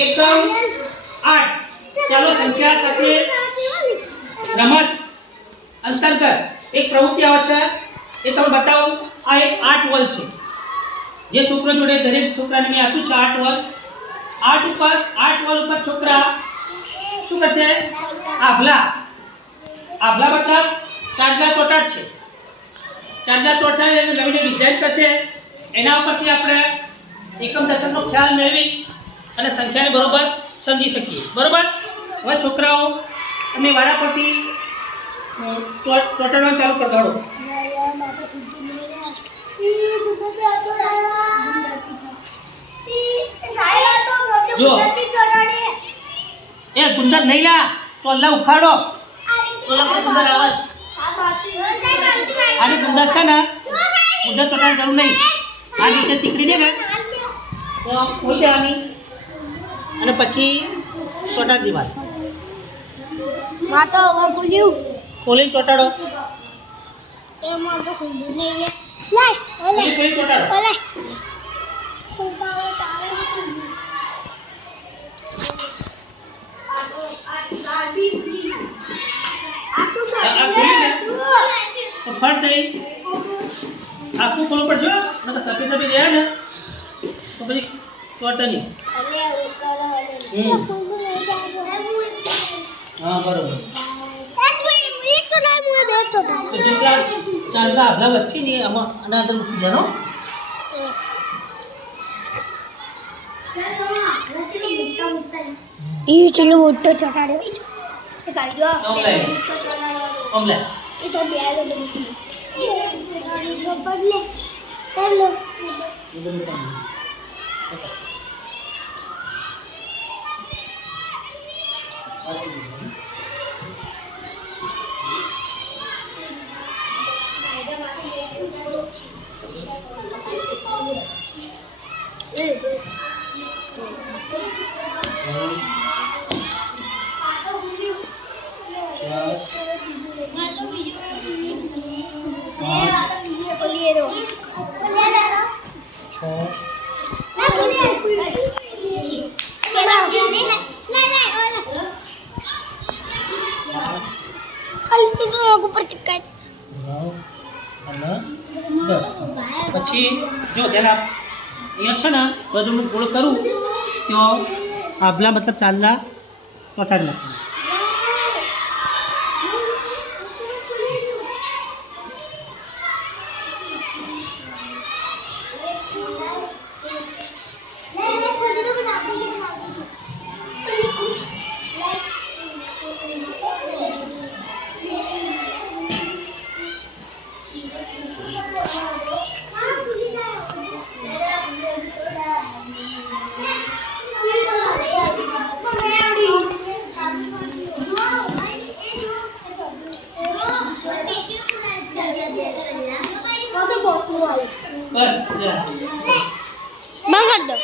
એકમ 8 ચાલો સંખ્યા સાથે રમત અંતર્ગત એક પ્રવૃત્તિ આવે છે એ તમે બતાવો આ એક આર્ટ વોલ છે જે છોકરો જોડે દરેક છોકરાને મેં આપ્યું છે આર્ટ વોલ ઉપર છોકરા શું કરશે આભલા મતલબ ચાંદલા ચોટાડ છે ચાંદલા ચોટાડ એટલે નવી નવી ડિઝાઇન કરશે એના ઉપરથી આપણે એકમ દશકનો ખ્યાલ મેળવી અને સંખ્યાને બરોબર સમજી શકીએ બરોબર હવે છોકરાઓ તમે વારા પરથી ચોટાડવાનું ચાલુ કરી દો જો એ ગુંદર નહીં લા તો અલ્લાહ ઉખાડો તો ગુંદર આવાજ આની ગુંદર છે ને ગુંદર ચોટાડવાની જરૂર નહીં આ નીચે તીકડી દે ને તો ખોલી દેવાની અને પછી ચોટાડી દેવાની ખોલી ચોટાડો ખોલી ચોટાડો આખું ખોલવું પડશે સફેદ રહ્યા ને તો પછી ચોટે નહીં હા બરોબર જેટલા ચાંદલા આભલા વચ્ચે ને આમાં આના અંદર મૂકી દેવાનો ચલો મોટો ચોટાડ્યો પછી જો ધ્યાન અહીંયા છે ને બધું હું ગોળ કરું તો આભલા મતલબ ચાંદલા ચોટાડી નાખું બસ મંગળ દો